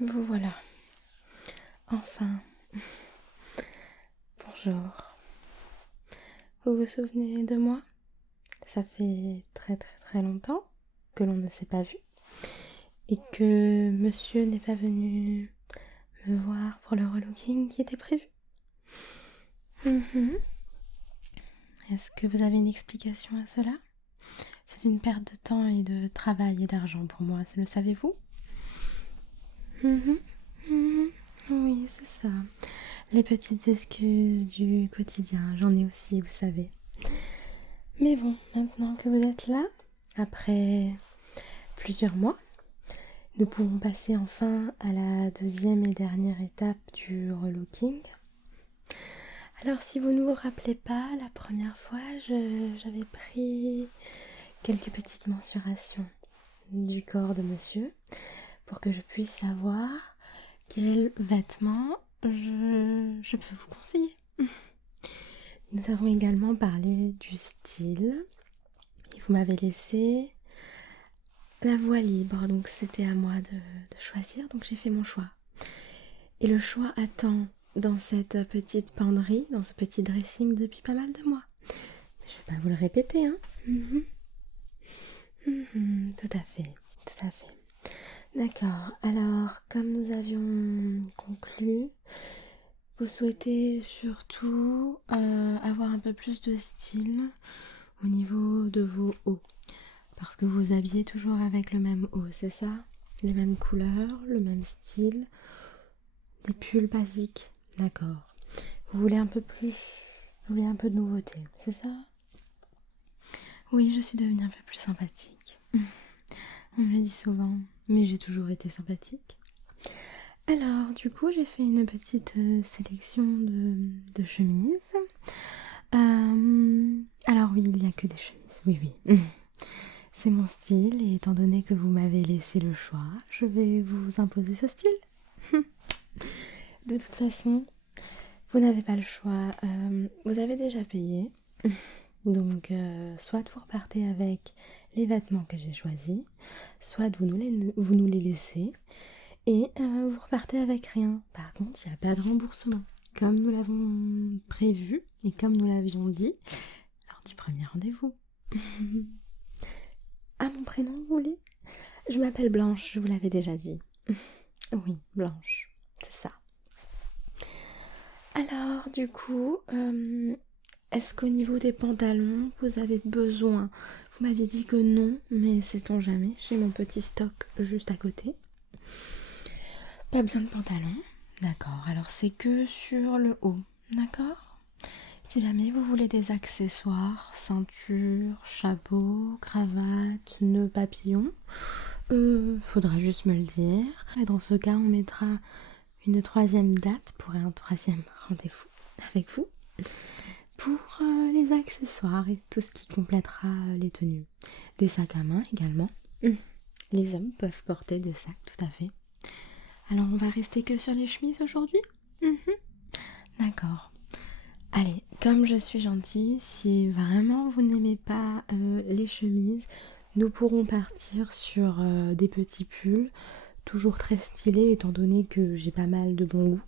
Vous voilà. Enfin. Bonjour. Vous vous souvenez de moi? Ça fait très très très longtemps que l'on ne s'est pas vu et que monsieur n'est pas venu me voir pour le relooking qui était prévu. Mhm. Est-ce que vous avez une explication à cela? C'est une perte de temps et de travail et d'argent pour moi, le savez-vous? Mhm. Mhm. Oui, c'est ça. Les petites excuses du quotidien, j'en ai aussi, vous savez. Mais bon, maintenant que vous êtes là, après plusieurs mois, nous pouvons passer enfin à la deuxième et dernière étape du relooking. Alors si vous ne vous rappelez pas, la première fois, j'avais pris quelques petites mensurations du corps de monsieur pour que je puisse savoir quels vêtements je peux vous conseiller. Nous avons également parlé du style et vous m'avez laissé la voie libre, donc c'était à moi de choisir, donc j'ai fait mon choix. Et le choix attend dans cette petite penderie, dans ce petit dressing depuis pas mal de mois. Je vais pas vous le répéter, hein. Tout à fait, tout à fait. D'accord, alors comme nous avions conclu, vous souhaitez surtout avoir un peu plus de style au niveau de vos hauts. Parce que vous habillez toujours avec le même haut, c'est ça? Les mêmes couleurs, le même style, des pulls basiques. D'accord. Vous voulez un peu plus, vous voulez un peu de nouveauté, c'est ça? Oui, je suis devenue un peu plus sympathique. On me le dit souvent, mais j'ai toujours été sympathique. Alors, du coup, j'ai fait une petite sélection de chemises. Alors oui, il n'y a que des chemises, oui, oui. C'est mon style et étant donné que vous m'avez laissé le choix, je vais vous imposer ce style. De toute façon, vous n'avez pas le choix. Vous avez déjà payé. Donc, soit vous repartez avec les vêtements que j'ai choisis, soit vous nous les laissez et vous repartez avec rien. Par contre, il n'y a pas de remboursement. Comme nous l'avons prévu et comme nous l'avions dit lors du premier rendez-vous. Ah, mon prénom, vous voulez? Je m'appelle Blanche, je vous l'avais déjà dit. Oui, Blanche, c'est ça. Alors, du coup, est-ce qu'au niveau des pantalons, vous avez besoin? Vous m'aviez dit que non, mais sait-on jamais? J'ai mon petit stock juste à côté. Pas besoin de pantalon. D'accord, alors c'est que sur le haut, d'accord? Si jamais vous voulez des accessoires, ceinture, chapeau, cravate, nœud papillon, faudra juste me le dire. Et dans ce cas, on mettra une troisième date pour un troisième rendez-vous avec vous pour les accessoires et tout ce qui complétera les tenues. Des sacs à main également. Les hommes peuvent porter des sacs, tout à fait. Alors on va rester que sur les chemises aujourd'hui? D'accord. Allez, comme je suis gentille, si vraiment vous n'aimez pas les chemises, nous pourrons partir sur des petits pulls, toujours très stylés étant donné que j'ai pas mal de bon goût.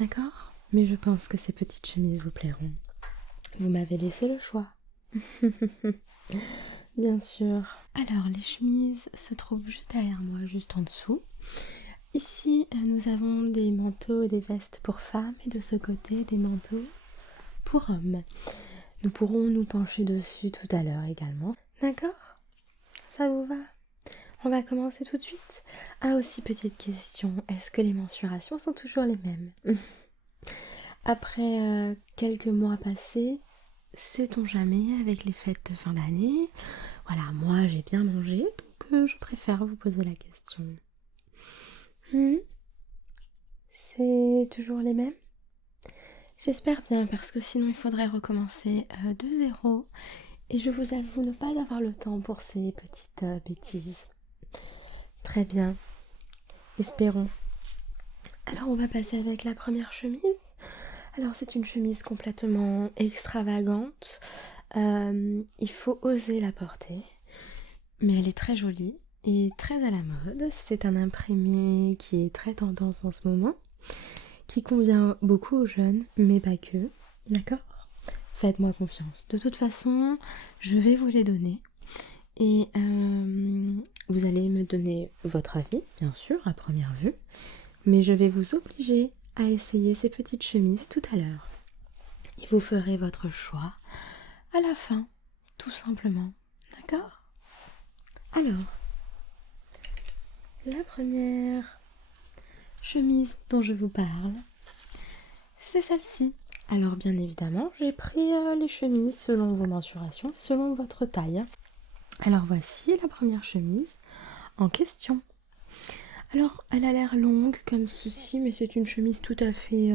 D'accord? Mais je pense que ces petites chemises vous plairont. Vous m'avez laissé le choix. Bien sûr. Alors, les chemises se trouvent juste derrière moi, juste en dessous. Ici, nous avons des manteaux et des vestes pour femmes et de ce côté, des manteaux pour hommes. Nous pourrons nous pencher dessus tout à l'heure également. D'accord? Ça vous va? On va commencer tout de suite. Ah, aussi, petite question. Est-ce que les mensurations sont toujours les mêmes? Après quelques mois passés, sait-on jamais avec les fêtes de fin d'année? Voilà, moi j'ai bien mangé, donc je préfère vous poser la question. C'est toujours les mêmes? J'espère bien, parce que sinon il faudrait recommencer de zéro. Et je vous avoue ne pas avoir le temps pour ces petites bêtises. Très bien, espérons. Alors on va passer avec la première chemise. Alors c'est une chemise complètement extravagante. Il faut oser la porter. Mais elle est très jolie. est très à la mode. C'est un imprimé qui est très tendance en ce moment, qui convient beaucoup aux jeunes, mais pas que. D'accord? Faites-moi confiance. De toute façon, je vais vous les donner. Et vous allez me donner votre avis, bien sûr, à première vue. Mais je vais vous obliger à essayer ces petites chemises tout à l'heure. Et vous ferez votre choix à la fin, tout simplement. D'accord? Alors, la première chemise dont je vous parle, c'est celle-ci. Alors bien évidemment, j'ai pris les chemises selon vos mensurations, selon votre taille. Alors voici la première chemise en question. Alors elle a l'air longue comme ceci, mais c'est une chemise tout à fait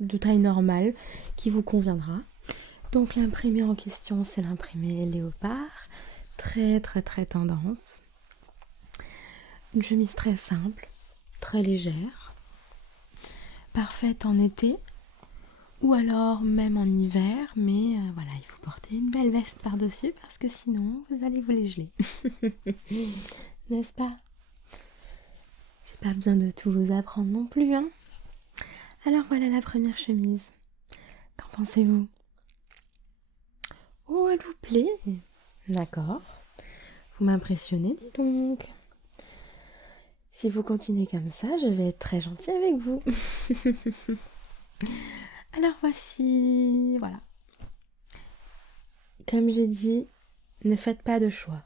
de taille normale qui vous conviendra. Donc l'imprimé en question, c'est l'imprimé léopard, très très très tendance. Une chemise très simple, très légère, parfaite en été ou alors même en hiver, mais voilà, il faut porter une belle veste par-dessus parce que sinon vous allez vous les geler. N'est-ce pas? J'ai pas besoin de tout vous apprendre non plus, hein. Alors voilà la première chemise. Qu'en pensez-vous? Oh, elle vous plaît? D'accord. Vous m'impressionnez, dis donc. Si vous continuez comme ça, je vais être très gentille avec vous. Alors voici, voilà. Comme j'ai dit, ne faites pas de choix.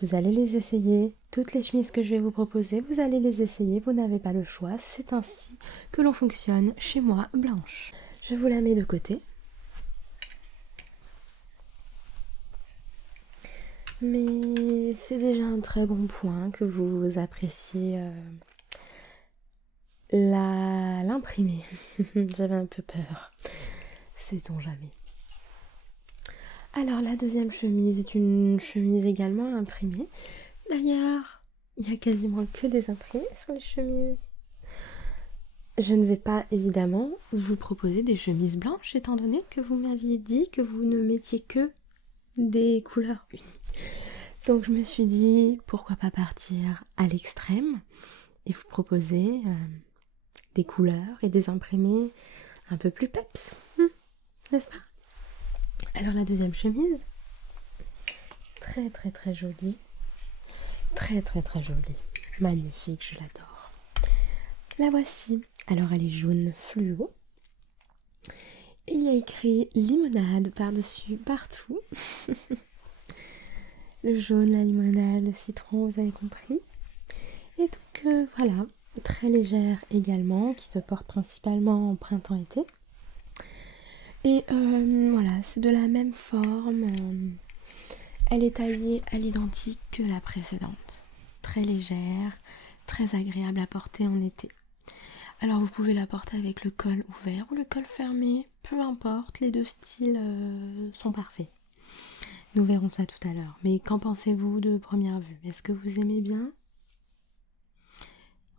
Vous allez les essayer. Toutes les chemises que je vais vous proposer, vous allez les essayer. Vous n'avez pas le choix. C'est ainsi que l'on fonctionne chez moi, Blanche. Je vous la mets de côté. Mais c'est déjà un très bon point que vous appréciez l'imprimer. J'avais un peu peur. Sait-on jamais. Alors la deuxième chemise est une chemise également imprimée. D'ailleurs, il n'y a quasiment que des imprimés sur les chemises. Je ne vais pas évidemment vous proposer des chemises blanches étant donné que vous m'aviez dit que vous ne mettiez que des couleurs unies. Donc je me suis dit pourquoi pas partir à l'extrême et vous proposer des couleurs et des imprimés un peu plus peps, n'est-ce pas? Alors la deuxième chemise, très très très jolie, très très très jolie, magnifique, je l'adore. La voici. Alors elle est jaune fluo. Il y a écrit limonade par-dessus, partout. Le jaune, la limonade, le citron, vous avez compris. Et donc voilà, très légère également, qui se porte principalement en printemps-été. Et voilà, c'est de la même forme. Elle est taillée à l'identique que la précédente. Très légère, très agréable à porter en été. Alors vous pouvez la porter avec le col ouvert ou le col fermé, peu importe, les deux styles sont parfaits. Nous verrons ça tout à l'heure. Mais qu'en pensez-vous de première vue? Est-ce que vous aimez bien?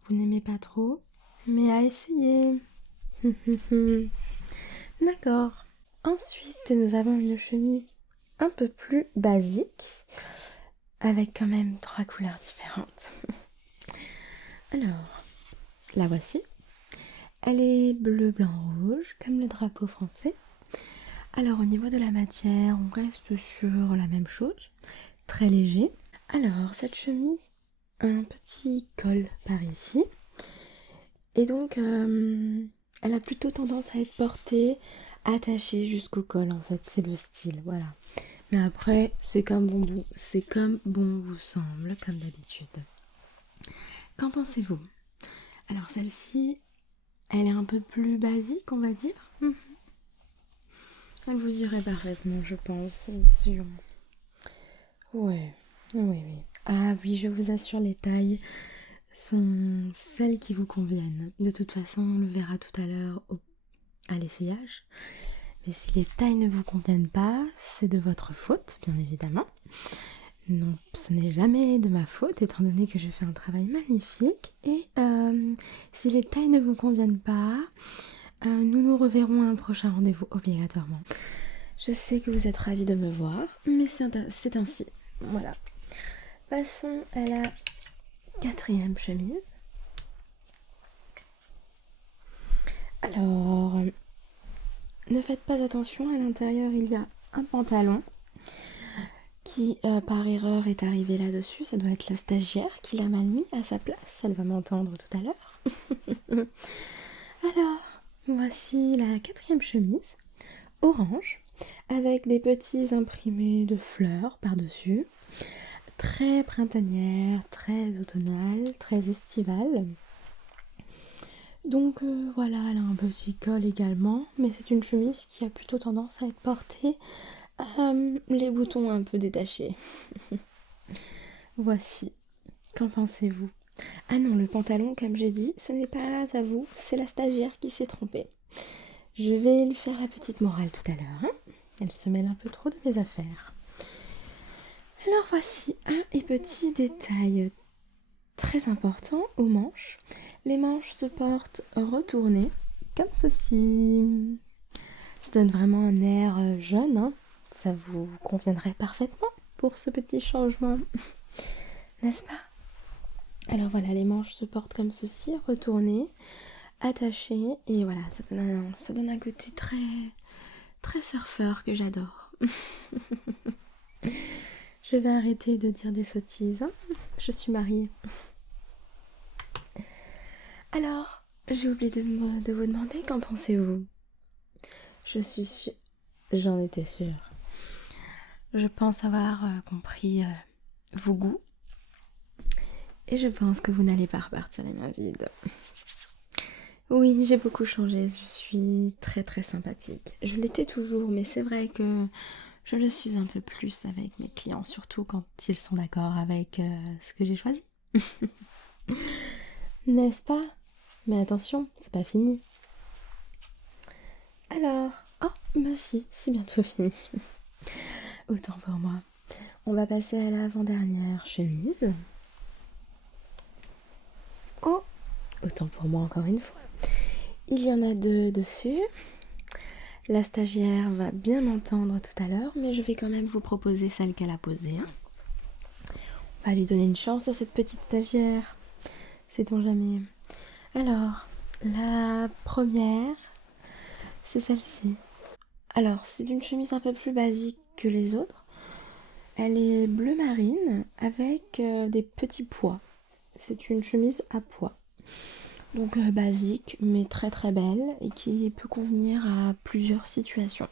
Vous n'aimez pas trop? Mais à essayer. D'accord. Ensuite, nous avons une chemise un peu plus basique, avec quand même 3 couleurs différentes. Alors, la voici. Elle est bleu, blanc, rouge, comme le drapeau français. Alors au niveau de la matière, on reste sur la même chose, très léger. Alors cette chemise a un petit col par ici. Et donc elle a plutôt tendance à être portée, attachée jusqu'au col en fait, c'est le style, voilà. Mais après, c'est comme bon vous semble, comme d'habitude. Qu'en pensez-vous? Alors celle-ci, elle est un peu plus basique, on va dire. Elle vous irait parfaitement, je pense, sûr. Ouais, oui. Ah oui, je vous assure, les tailles sont celles qui vous conviennent. De toute façon, on le verra tout à l'heure à l'essayage. Mais si les tailles ne vous conviennent pas, c'est de votre faute, bien évidemment. Non, ce n'est jamais de ma faute, étant donné que je fais un travail magnifique. Et si les tailles ne vous conviennent pas, nous nous reverrons à un prochain rendez-vous obligatoirement. Je sais que vous êtes ravis de me voir, mais c'est ainsi. Voilà. Passons à la 4e chemise. Alors, ne faites pas attention, à l'intérieur il y a un pantalon qui par erreur est arrivé là-dessus. Ça doit être la stagiaire qui l'a mal mis à sa place, elle va m'entendre tout à l'heure. Alors, voici la 4e chemise, orange, avec des petits imprimés de fleurs par-dessus. Très printanière, très automnale, très estivale. Donc voilà, elle a un petit col également, mais c'est une chemise qui a plutôt tendance à être portée les boutons un peu détachés. Voici, qu'en pensez-vous? Ah non, le pantalon, comme j'ai dit, ce n'est pas à vous, c'est la stagiaire qui s'est trompée. Je vais lui faire la petite morale tout à l'heure, hein. Elle se mêle un peu trop de mes affaires. Alors voici un petit détail très important aux manches. Les manches se portent retournées, comme ceci. Ça donne vraiment un air jeune, hein. Ça vous conviendrait parfaitement pour ce petit changement, n'est-ce pas? Alors voilà, les manches se portent comme ceci, retournées, attachées, et voilà, ça donne un côté très, très surfeur que j'adore. Je vais arrêter de dire des sottises, hein. Je suis mariée. Alors, j'ai oublié de vous demander, qu'en pensez-vous? Je suis sûre, j'en étais sûre. Je pense avoir compris vos goûts. Et je pense que vous n'allez pas repartir les mains vides. Oui, j'ai beaucoup changé, je suis très très sympathique. Je l'étais toujours, mais c'est vrai que je le suis un peu plus avec mes clients, surtout quand ils sont d'accord avec ce que j'ai choisi. N'est-ce pas? Mais attention, c'est pas fini. Alors, oh, bah si, c'est bientôt fini. Autant pour moi. On va passer à l'avant-dernière chemise. Oh, autant pour moi encore une fois. Il y en a 2 dessus. La stagiaire va bien m'entendre tout à l'heure, mais je vais quand même vous proposer celle qu'elle a posée, hein. On va lui donner une chance à cette petite stagiaire. Sait-on jamais. Alors, la première, c'est celle-ci. Alors, c'est une chemise un peu plus basique que les autres. Elle est bleu marine avec des petits pois. C'est une chemise à pois. Donc basique, mais très très belle et qui peut convenir à plusieurs situations.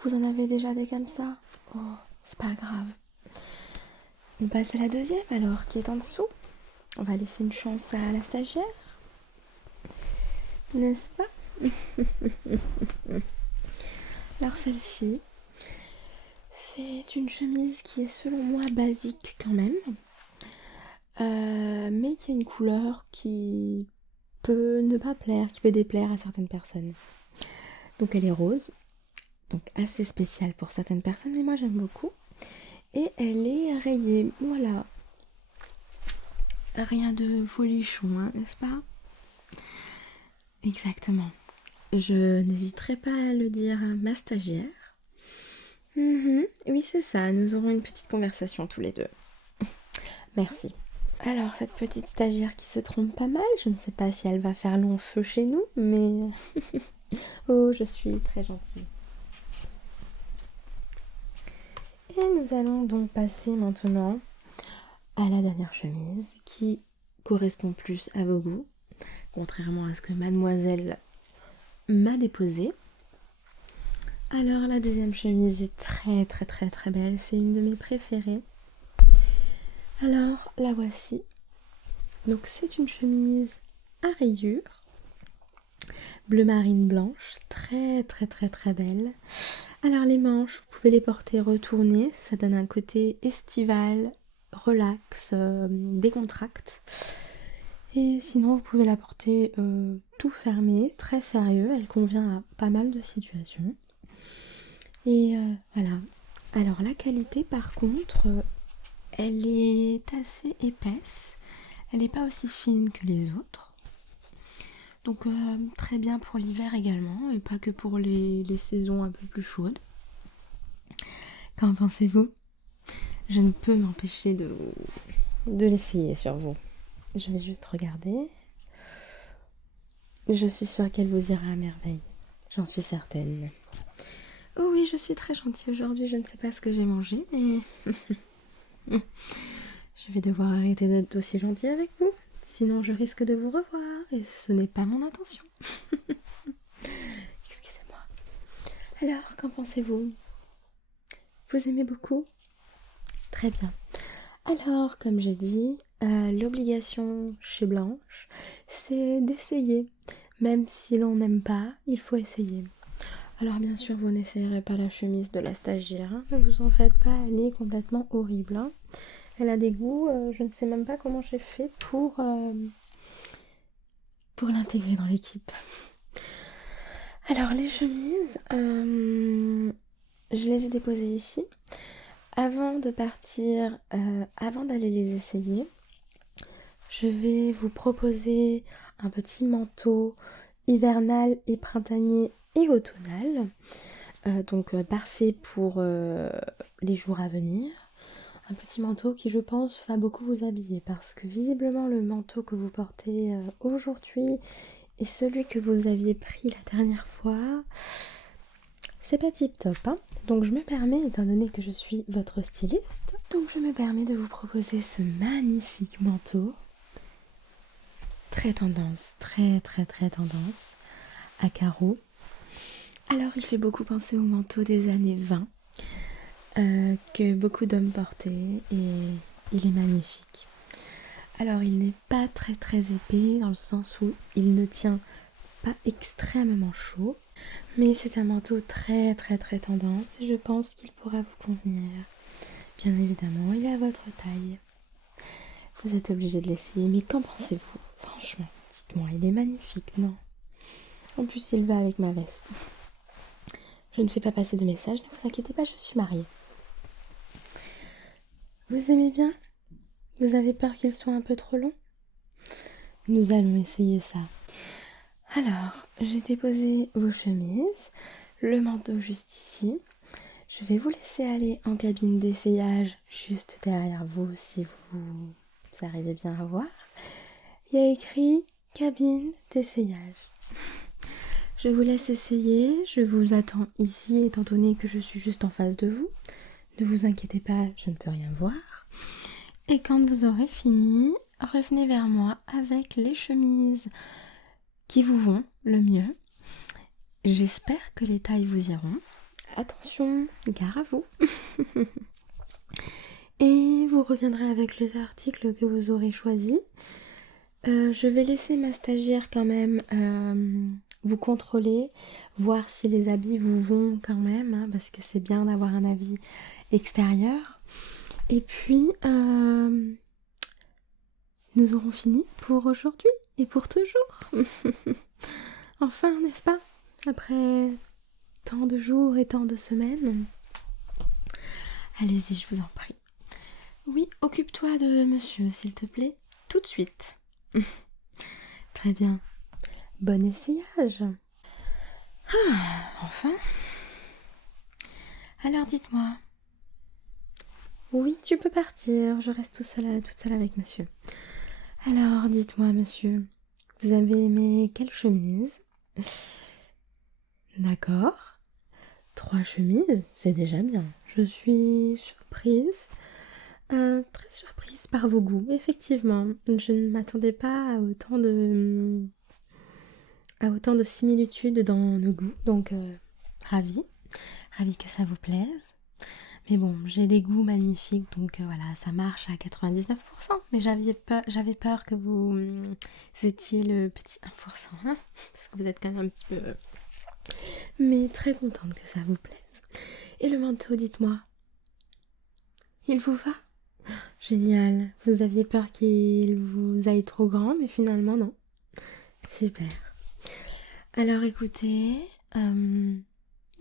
Vous en avez déjà des comme ça? Oh, c'est pas grave. On passe à la 2e alors, qui est en dessous. On va laisser une chance à la stagiaire. N'est-ce pas? Alors celle-ci, c'est une chemise qui est selon moi basique quand même. Mais qui a une couleur qui peut ne pas plaire, qui peut déplaire à certaines personnes. Donc elle est rose, donc assez spéciale pour certaines personnes, mais moi j'aime beaucoup. Et elle est rayée, voilà. Rien de folichon, hein, n'est-ce pas? Exactement. Je n'hésiterai pas à le dire à ma stagiaire. Oui, c'est ça, nous aurons une petite conversation tous les deux. Merci. Alors, cette petite stagiaire qui se trompe pas mal, je ne sais pas si elle va faire long feu chez nous, mais... Oh, je suis très gentille. Et nous allons donc passer maintenant à la dernière chemise qui correspond plus à vos goûts, contrairement à ce que mademoiselle m'a déposé. Alors, la 2e chemise est très très très très belle, c'est une de mes préférées. Alors, la voici. Donc, c'est une chemise à rayures, bleu marine blanche, très très très très belle. Alors, les manches, vous pouvez les porter retournées, ça donne un côté estival, relax, décontracte. Et sinon, vous pouvez la porter tout fermée, très sérieux, elle convient à pas mal de situations. Et voilà. Alors, la qualité, par contre, elle est assez épaisse. Elle n'est pas aussi fine que les autres. Donc très bien pour l'hiver également, et pas que pour les saisons un peu plus chaudes. Qu'en pensez-vous? je ne peux m'empêcher de l'essayer sur vous. Je vais juste regarder. Je suis sûre qu'elle vous ira à merveille. J'en suis certaine. Oh oui, je suis très gentille aujourd'hui. Je ne sais pas ce que j'ai mangé, mais je vais devoir arrêter d'être aussi gentille avec vous. Sinon, je risque de vous revoir et ce n'est pas mon intention. Excusez-moi. Alors, qu'en pensez-vous? Vous aimez beaucoup? Très bien. Alors, comme j'ai dit, l'obligation chez Blanche, c'est d'essayer. Même si l'on n'aime pas, il faut essayer. Alors bien sûr, vous n'essayerez pas la chemise de la stagiaire. Hein. Ne vous en faites pas, elle est complètement horrible. Hein. Elle a des goûts, je ne sais même pas comment j'ai fait pour l'intégrer dans l'équipe. Alors les chemises, je les ai déposées ici. Avant de partir, avant d'aller les essayer, je vais vous proposer un petit manteau hivernal et printanier et automnal. Donc parfait pour les jours à venir. Un petit manteau qui je pense va beaucoup vous habiller parce que visiblement le manteau que vous portez aujourd'hui et celui que vous aviez pris la dernière fois, c'est pas tip top. Hein. Donc je me permets, étant donné que je suis votre styliste, donc je me permets de vous proposer ce magnifique manteau. Très tendance, très tendance, à carreaux. Alors il fait beaucoup penser au manteau des années 20 que beaucoup d'hommes portaient et il est magnifique. Alors il n'est pas très épais dans le sens où il ne tient pas extrêmement chaud, mais c'est un manteau très tendance et je pense qu'il pourra vous convenir. Bien évidemment, il est à votre taille. Vous êtes obligé de l'essayer, mais qu'en pensez-vous? Franchement, dites-moi, il est magnifique, non? En plus, il va avec ma veste. Je ne fais pas passer de message, ne vous inquiétez pas, je suis mariée. Vous aimez bien? Vous avez peur qu'il soit un peu trop long? Nous allons essayer ça. Alors, j'ai déposé vos chemises, le manteau juste ici. Je vais vous laisser aller en cabine d'essayage juste derrière vous si vous arrivez bien à voir. Il y a écrit cabine d'essayage. Je vous laisse essayer, je vous attends ici étant donné que je suis juste en face de vous. Ne vous inquiétez pas, je ne peux rien voir. Et quand vous aurez fini, revenez vers moi avec les chemises qui vous vont le mieux. J'espère que les tailles vous iront. Attention, gare à vous. Et vous reviendrez avec les articles que vous aurez choisis. Je vais laisser ma stagiaire quand même vous contrôler, voir si les habits vous vont quand même, hein, parce que c'est bien d'avoir un avis extérieur. Et puis, nous aurons fini pour aujourd'hui et pour toujours. Enfin, n'est-ce pas? Après tant de jours et tant de semaines. Allez-y, je vous en prie. Oui, occupe-toi de monsieur, s'il te plaît, tout de suite. Très bien. Bon essayage. Enfin. Alors dites-moi. Oui, tu peux partir. Je reste toute seule avec monsieur. Alors, dites-moi, monsieur. Vous avez aimé quelle chemise? D'accord. 3 chemises, c'est déjà bien. Je suis surprise. Très surprise par vos goûts, effectivement. Je ne m'attendais pas à autant de similitudes dans nos goûts, donc ravie que ça vous plaise. Mais bon, j'ai des goûts magnifiques, donc voilà, ça marche à 99%. Mais j'avais peur que vous étiez le petit 1%, hein, parce que vous êtes quand même un petit peu... Mais très contente que ça vous plaise. Et le manteau, dites-moi, il vous va? Génial, vous aviez peur qu'il vous aille trop grand, mais finalement non. Super. Alors écoutez,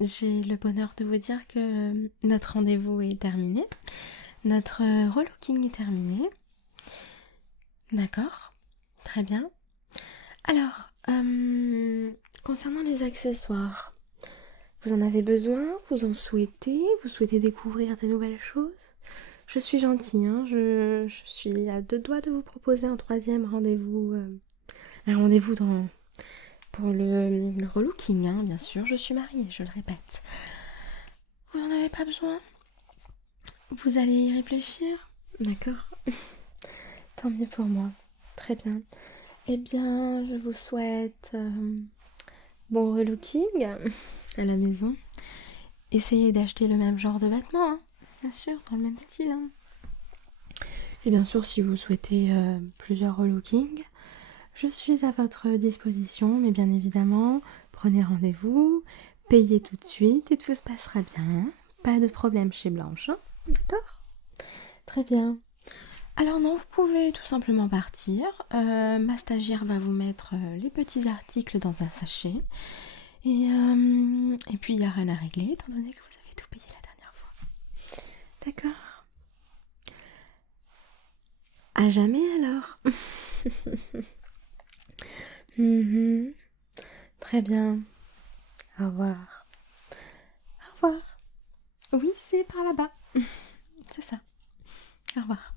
j'ai le bonheur de vous dire que notre rendez-vous est terminé. Notre relooking est terminé. D'accord, très bien. Alors, concernant les accessoires, vous en avez besoin? Vous en souhaitez? Vous souhaitez découvrir de nouvelles choses? Je suis gentille, hein. Je suis à 2 doigts de vous proposer un 3e rendez-vous, un rendez-vous pour le relooking, hein, bien sûr. Je suis mariée, je le répète. Vous n'en avez pas besoin? Vous allez y réfléchir? D'accord. Tant mieux pour moi. Très bien. Eh bien, je vous souhaite bon relooking à la maison. Essayez d'acheter le même genre de vêtements, hein, bien sûr, dans le même style, hein. Et bien sûr, si vous souhaitez plusieurs relookings, je suis à votre disposition, mais bien évidemment, prenez rendez-vous, payez tout de suite et tout se passera bien. Pas de problème chez Blanche, hein. D'accord? Très bien. Alors non, vous pouvez tout simplement partir. Ma stagiaire va vous mettre les petits articles dans un sachet. Et puis il n'y a rien à régler, étant donné que vous avez tout payé la dernière fois. D'accord? À jamais alors. Mhm. Très bien. Au revoir. Au revoir. Oui, c'est par là-bas. C'est ça. Au revoir.